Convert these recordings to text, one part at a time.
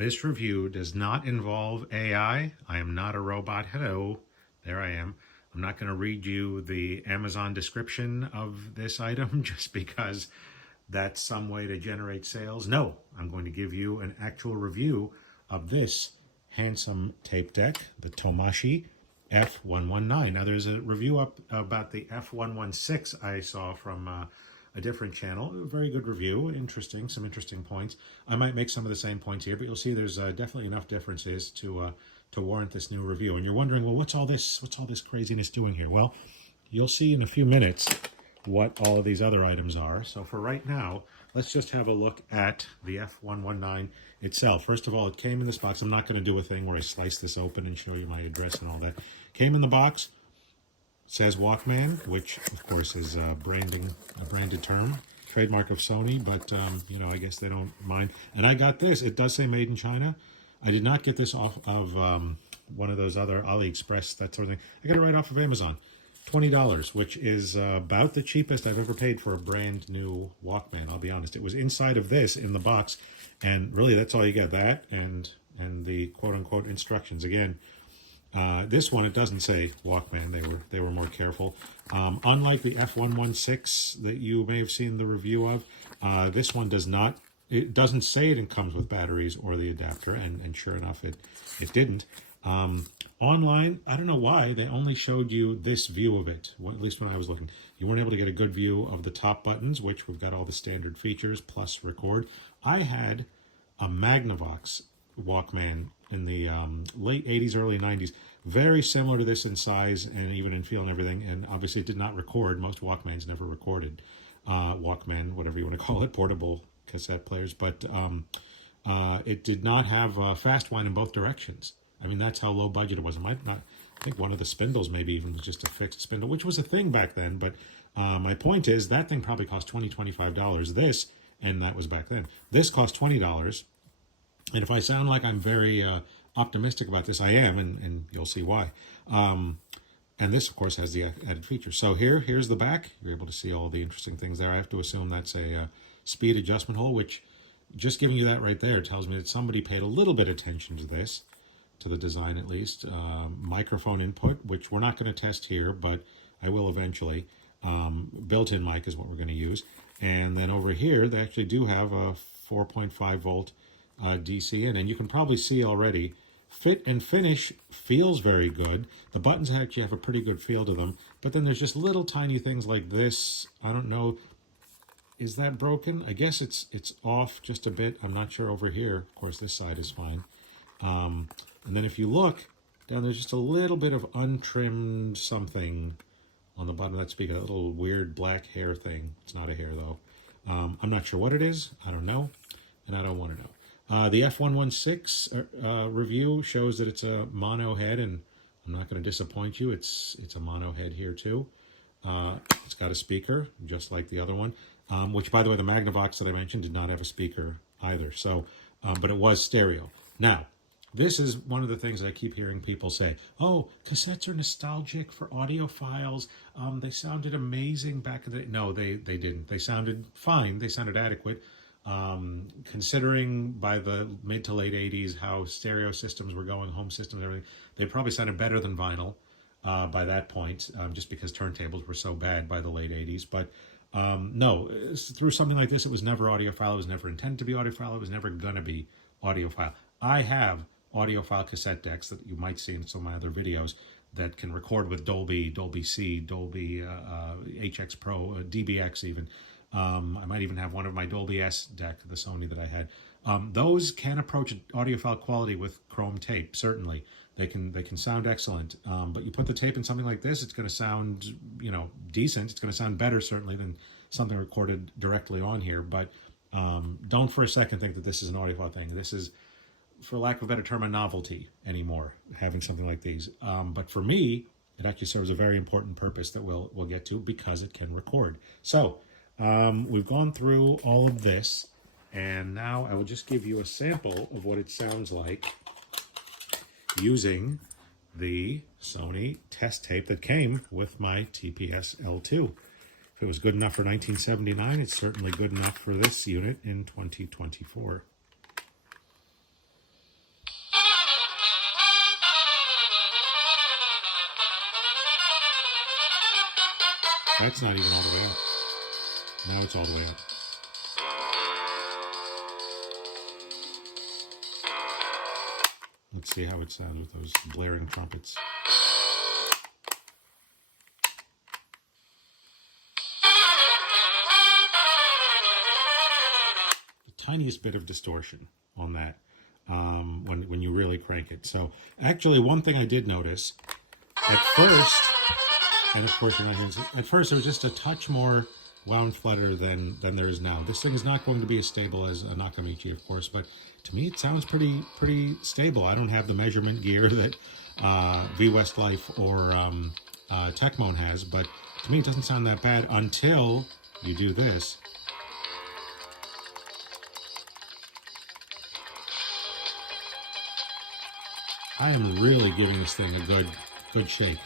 This review does not involve AI. I am not a robot. Hello, there I am. I'm not going to read you the Amazon description of this item just because that's some way to generate sales. No, I'm going to give you an actual review of this handsome tape deck, the Tomashi F-119. Now, there's a review up about the F-116 I saw from a different channel. A very good review, interesting, some interesting points. I might make some of the same points here, but you'll see there's definitely enough differences to warrant this new review. And you're wondering, well, what's all this craziness doing here? Well, you'll see in a few minutes what all of these other items are. So for right now, let's just have a look at the F-119 itself. First of all, it came in this box. I'm not going to do a thing where I slice this open and show you my address and all that. Came in the box. Says Walkman, which of course is a branded term, trademark of Sony, but you know, I guess they don't mind. And I got this. It does say made in China. I did not get this off of one of those other AliExpress, that sort of thing. I got it right off of Amazon. $20, which is about the cheapest I've ever paid for a brand new Walkman. I'll be honest. It was inside of this in the box, and really that's all you get. That and the quote unquote instructions. Again, this one, it doesn't say Walkman. They were more careful. Unlike the F-116 that you may have seen the review of, this one does not. It doesn't say it comes with batteries or the adapter, and sure enough, it didn't. Online, I don't know why, they only showed you this view of it, at least when I was looking. You weren't able to get a good view of the top buttons, which we've got all the standard features, plus record. I had a Magnavox Walkman in the late 80s, early 90s, very similar to this in size and even in feel and everything, and obviously it did not record. Most Walkmans never recorded. Walkman, whatever you want to call it, portable cassette players, but it did not have fast wind in both directions. I mean, that's how low budget it was. It might not, I think one of the spindles maybe even was just a fixed spindle, which was a thing back then, but my point is that thing probably cost $20, $25. This, and that was back then, this cost $20. And if I sound like I'm very optimistic about this, I am, and you'll see why. And this, of course, has the added feature. So here's the back. You're able to see all the interesting things there. I have to assume that's a speed adjustment hole, which just giving you that right there tells me that somebody paid a little bit of attention to this, to the design at least. Microphone input, which we're not going to test here, but I will eventually. Built-in mic is what we're going to use. And then over here, they actually do have a 4.5 volt DC in, and you can probably see already, fit and finish feels very good. The buttons actually have a pretty good feel to them, but then there's just little tiny things like this. I don't know, is that broken? I guess it's off just a bit. I'm not sure over here. Of course, this side is fine. And then if you look down, there's just a little bit of untrimmed something on the bottom of that speaker, that little weird black hair thing. It's not a hair though. I'm not sure what it is. I don't know, and I don't want to know. The F-116 review shows that it's a mono head, and I'm not going to disappoint you. It's a mono head here too. It's got a speaker, just like the other one, which, by the way, the Magnavox that I mentioned did not have a speaker either. So, but it was stereo. Now, this is one of the things that I keep hearing people say. Oh, cassettes are nostalgic for audiophiles. They sounded amazing back in the day. No, they didn't. They sounded fine. They sounded adequate. Considering by the mid to late 80s how stereo systems were going, home systems, everything, they probably sounded better than vinyl by that point, just because turntables were so bad by the late 80s. But no, through something like this, it was never audiophile. It was never intended to be audiophile. It was never going to be audiophile. I have audiophile cassette decks that you might see in some of my other videos that can record with Dolby, Dolby C, Dolby HX Pro, DBX even. I might even have one of my Dolby S deck, the Sony that I had. Those can approach audiophile quality with chrome tape, certainly. They can sound excellent. But you put the tape in something like this, it's going to sound, you know, decent. It's going to sound better, certainly, than something recorded directly on here. But don't for a second think that this is an audiophile thing. This is, for lack of a better term, a novelty anymore, having something like these. But for me, it actually serves a very important purpose that we'll get to, because it can record. So, we've gone through all of this, and now I will just give you a sample of what it sounds like using the Sony test tape that came with my TPS L2. If it was good enough for 1979, it's certainly good enough for this unit in 2024. That's not even all the way up. Now it's all the way up. Let's see how it sounds with those blaring trumpets. The tiniest bit of distortion on that when you really crank it. So actually, one thing I did notice at first, and of course you're not hearing, at first it was just a touch more wound flutter than there is now. This thing is not going to be as stable as a Nakamichi, of course, but to me it sounds pretty stable. I don't have the measurement gear that V Westlife or Tecmone has, but to me it doesn't sound that bad until you do this. I am really giving this thing a good shake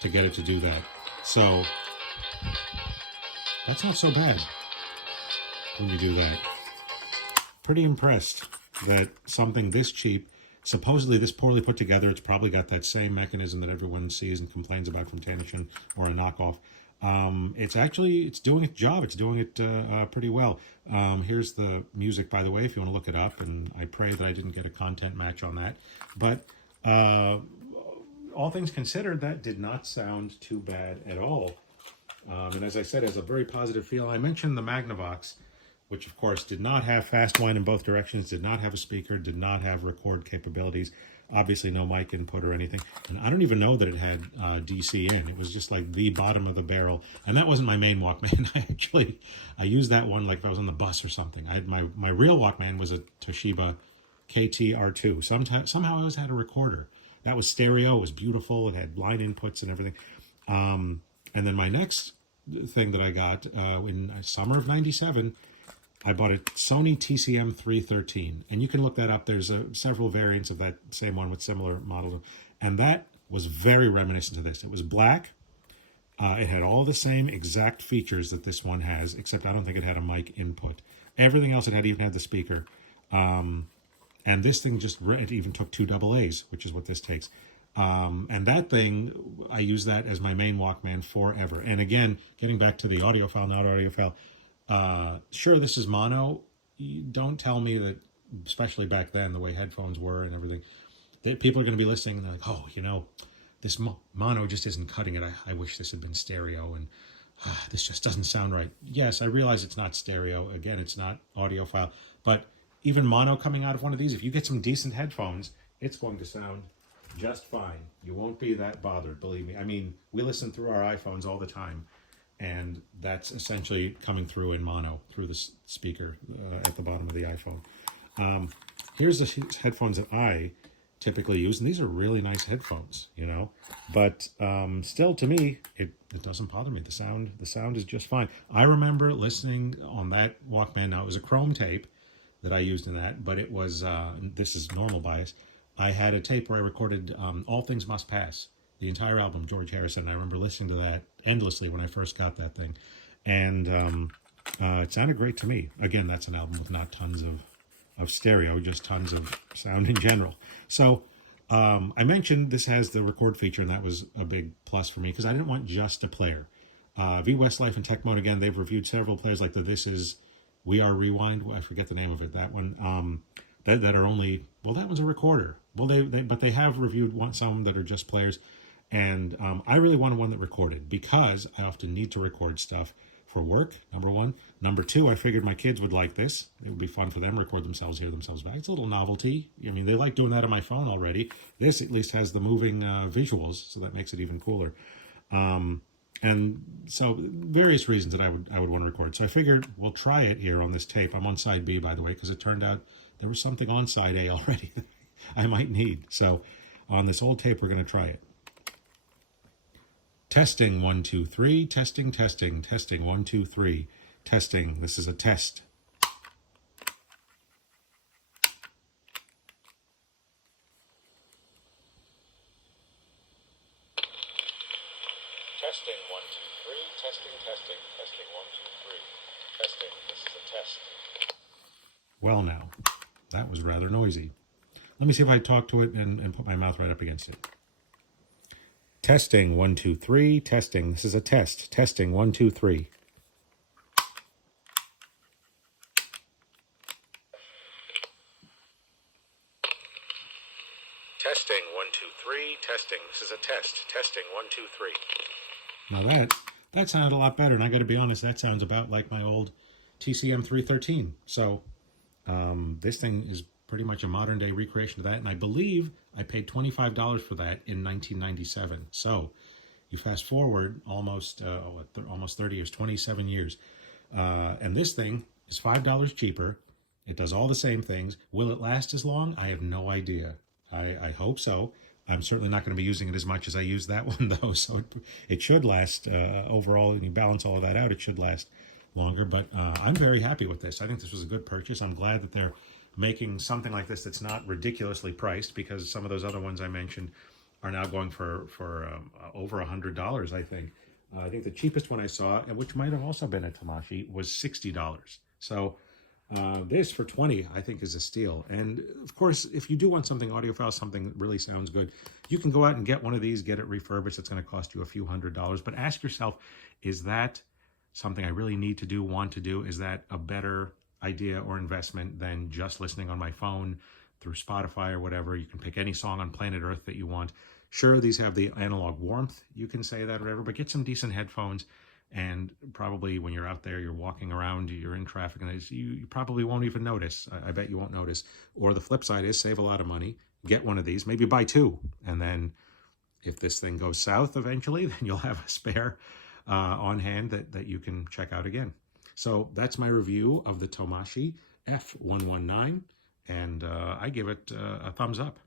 to get it to do that. So that's not so bad when you do that. Pretty impressed that something this cheap, supposedly this poorly put together, it's probably got that same mechanism that everyone sees and complains about from Tanishin or a knockoff. It's doing its job. It's doing it pretty well. Here's the music, by the way, if you want to look it up, and I pray that I didn't get a content match on that. But all things considered, that did not sound too bad at all. And as I said, it has a very positive feel. I mentioned the Magnavox, which of course did not have fast wind in both directions, did not have a speaker, did not have record capabilities, obviously no mic input or anything. And I don't even know that it had DC in. It was just like the bottom of the barrel. And that wasn't my main Walkman. I used that one like if I was on the bus or something. I had my real Walkman was a Toshiba KT-R2. Somehow I always had a recorder. That was stereo, it was beautiful, it had line inputs and everything. And then my next thing that I got in summer of '97, I bought a Sony TCM 313, and you can look that up. There's several variants of that same one with similar models, and that was very reminiscent of this. It was black. It had all the same exact features that this one has, except I don't think it had a mic input. Everything else it even had the speaker. And this thing it even took 2 AA's, which is what this takes. And that thing, I use that as my main Walkman forever. And again, getting back to the audiophile, not audiophile, sure, this is mono. Don't tell me that, especially back then, the way headphones were and everything, that people are going to be listening and they're like, oh, this mono just isn't cutting it. I wish this had been stereo, and this just doesn't sound right. Yes, I realize it's not stereo. Again, it's not audiophile. But even mono coming out of one of these, if you get some decent headphones, it's going to sound just fine. You won't be that bothered, believe me. I mean, we listen through our iPhones all the time, and that's essentially coming through in mono through the speaker at the bottom of the iPhone. Here's the headphones that I typically use, and these are really nice headphones, but still, to me, it doesn't bother me. The sound is just fine. I remember listening on that Walkman. Now, it was a Chrome tape that I used in that, but it was this is normal bias. I had a tape where I recorded All Things Must Pass, the entire album, George Harrison. I remember listening to that endlessly when I first got that thing, and it sounded great to me. Again, that's an album with not tons of stereo, just tons of sound in general. So I mentioned this has the record feature, and that was a big plus for me because I didn't want just a player. V Westlife and Tecmone, again, they've reviewed several players like the This Is We Are Rewind. I forget the name of it. That one that are only, well, that one's a recorder. Well, but they have reviewed some that are just players, and I really wanted one that recorded because I often need to record stuff for work, number one. Number two, I figured my kids would like this. It would be fun for them to record themselves, hear themselves back. It's a little novelty. I mean, they like doing that on my phone already. This at least has the moving visuals, so that makes it even cooler. And so various reasons that I would want to record. So I figured we'll try it here on this tape. I'm on side B, by the way, because it turned out there was something on side A already that I might need. So on this old tape, we're going to try it. Testing, 1, 2, 3. Testing, 1, 2, 3. Testing. This is a test. Testing, 1, 2, 3. Testing, 1, 2, 3. Testing. This is a test. Well, now, that was rather noisy. Let me see if I talk to it and put my mouth right up against it. Testing 1 2 3. Testing. This is a test. Testing 1 2 3. Testing 1 2 3. Testing. This is a test. Testing 1 2 3. Now that sounded a lot better, and I got to be honest, that sounds about like my old TCM 313. So this thing is pretty much a modern day recreation of that, and I believe I paid $25 for that in 1997. So you fast forward almost 30 years, 27 years, and this thing is $5 cheaper. It does all the same things. Will it last as long? I have no idea. I hope so. I'm certainly not going to be using it as much as I use that one, though. So it should last overall. And you balance all of that out, it should last longer. But I'm very happy with this. I think this was a good purchase. I'm glad that they're making something like this that's not ridiculously priced, because some of those other ones I mentioned are now going for over $100, I think. I think the cheapest one I saw, which might have also been at Tomashi, was $60. So this for 20, I think, is a steal. And of course, if you do want something audiophile, something that really sounds good, you can go out and get one of these, get it refurbished. It's going to cost you a few $100s. But ask yourself, is that something I really need to do, want to do? Is that a better idea or investment than just listening on my phone through Spotify or whatever? You can pick any song on planet Earth that you want. Sure, these have the analog warmth. You can say that or whatever, but get some decent headphones. And probably when you're out there, you're walking around, you're in traffic, and you probably won't even notice. I bet you won't notice. Or the flip side is save a lot of money, get one of these, maybe buy two. And then if this thing goes south eventually, then you'll have a spare on hand that you can check out again. So that's my review of the Tomashi F-119, and I give it a thumbs up.